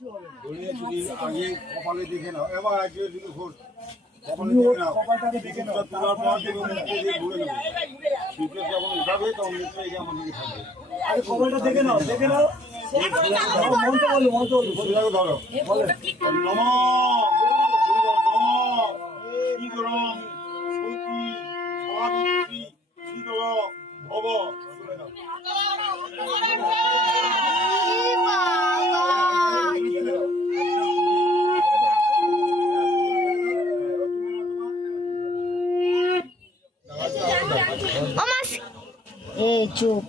ধরিয়ে যদি আগে কপালে দেখে নাও, এবার আগে যদি খোঁজ কপালে দেখে নাও, কপালটাকে দেখে নাও, তোলার পর থেকে মুখটা দিয়ে ঘুরে নেবে। শীতে যখন উঠাবে তখন মুখটা এই যে আমার দিকে থাকবে। আরে কপালটা দেখে নাও, দেখে নাও। মন্ত্র বলো, মন্ত্র বলো, সোজাকে ধরো। নম শীতরং সতী সাবিত্রী শীতল ভব। চুপ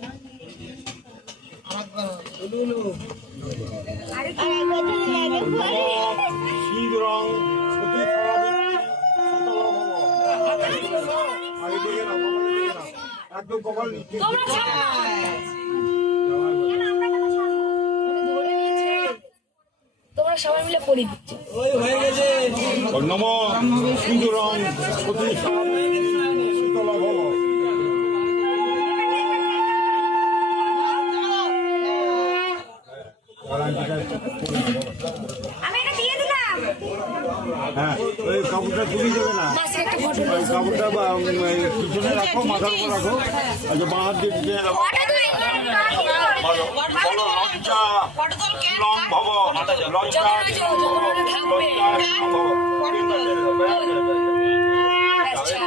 শীতরং সতী একদম কপাল তোমরা সবাই মিলে পড়ি দিচ্ছ। নম শীতরং সতী শীতল ভব। হ্যাঁ, ওই কাপড়টা তুলে দেবে না, ওই কাপড়টা পিছনে রাখো, মাথার উপর রাখো, আচ্ছা বাঁ হাত দিয়ে দিয়ে রাখো। লজ্জা লং ভব, লজ্জা আচ্ছা